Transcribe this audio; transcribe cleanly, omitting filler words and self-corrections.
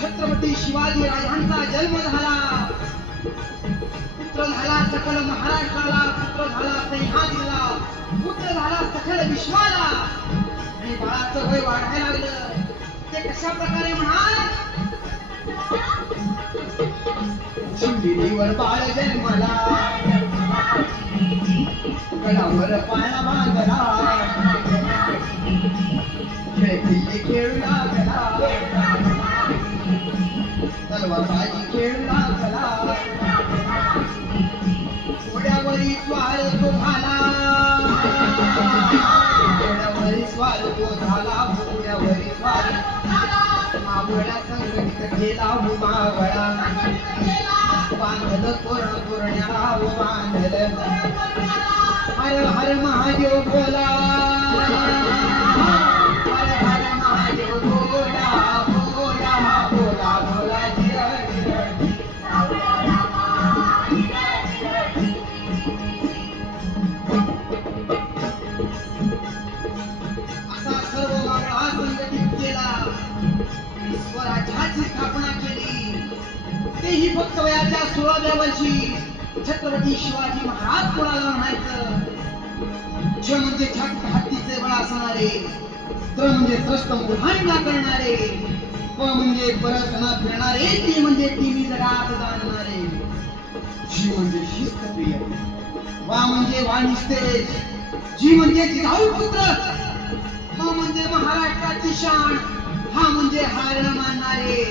छत्रपती शिवाजी राजांचा जन्म झाला, पुत्र झाला सकल महाराष्ट्राला, पुत्र झाला सह्याद्रीला, पुत्र झाला सकल विश्वाला. आणि बाळाचं वय वाढायला लागलं. ते कशा प्रकारे म्हणाल शिंदीवर बाळ जन्मला गडावर पाळणा बांधला खेळी खेळू लागला तलवारबाजी खेळू लागला घोड्यावरी स्वार तो झाला घोड्यावरी स्वार तो झाला घोड्यावरी स्वार मावळा संघटित केला मावळा बांधलं तोरण तोरण्याला बांधलं हर हर महादेव बोला हर हर महादेव बोला बोला बोला बोला असा सर्व मावळा संघटित केला स्वराज्याची स्थापना केली तेही फक्त वयाच्या 16व्या वर्षी छत्रपती शिवाजी महाराज कोणाला म्हणायचं ज म्हणजे छाती हत्तीचे बळ असणारे त्र म्हणजे त्रस्त मुलांना करणारे प म्हणजे परत न फिरणारे टी म्हणजे टीव्ही जगात जाणणारे जी म्हणजे शिस्तप्रिय वा म्हणजे वाणिस्तेज जी म्हणजे जिजाऊ पुत्र म म्हणजे महाराष्ट्राची शान हा म्हणजे हारण मानणारे